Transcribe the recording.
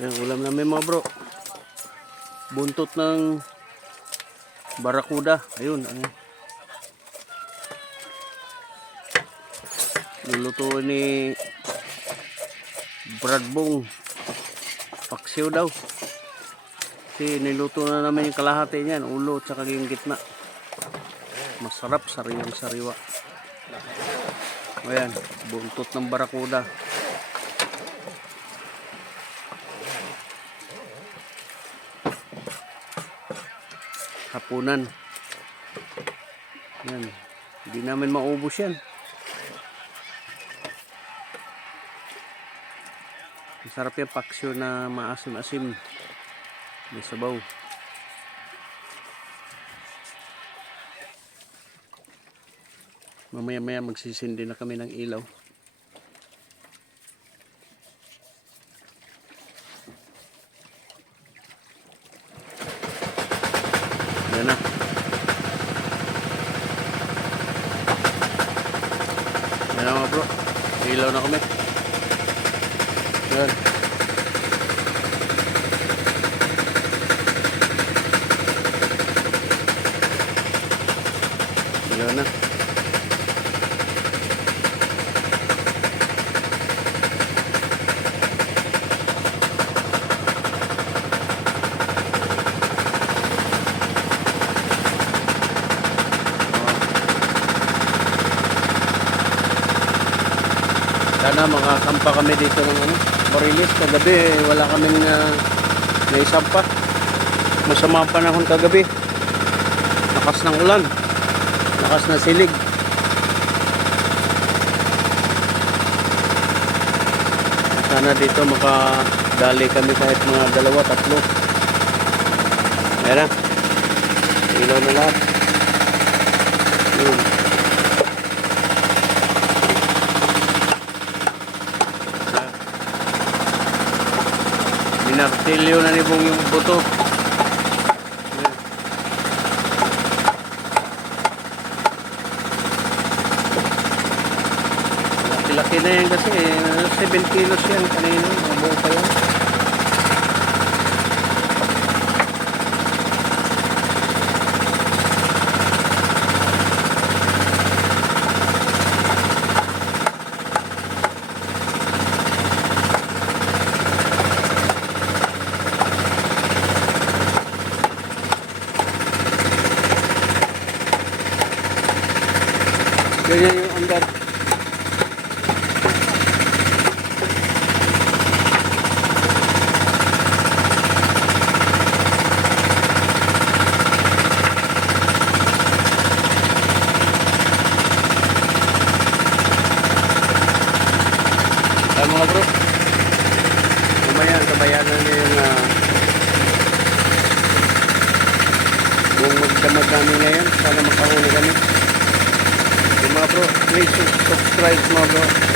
Yan, ulam namin mga bro. Buntot ng barakuda. Ayun, ano. Lulutuin ni Brad Bong. Paksiw daw. Kasi niluto na namin yung kalahati niyan. Ulo at saka yung gitna. Masarap, sariwang sariwa. Ayan, buntot ng barakuda. Hapunan. Yan. Hindi namin maubos yan. Masarap yung paksyo na maasim-asim. May sabaw. Mamaya-maya magsisindi na kami ng ilaw. Yan na. Yan na mga bro. Ilaw na kami. Yan. Ilaw na. Sana makakampa kami dito ng ano, Barilis. Kagabi eh, wala kaming uh, naisampa. Masama ang panahon kagabi. Lakas ng ulan. Lakas na silig. Sana dito makadali kami kahit mga dalawa, tatlo. Na. Ilaw na lahat. Yun. Minartilyo na ni Bong yung buto. Laki-laki na yan kasi. eh. 7 kilos yan kanina. Mabuo pa yan. Ganyan yung andar. Ay mga bro. Mamaya sabayanan niyo yung uh, 10 subscribe mga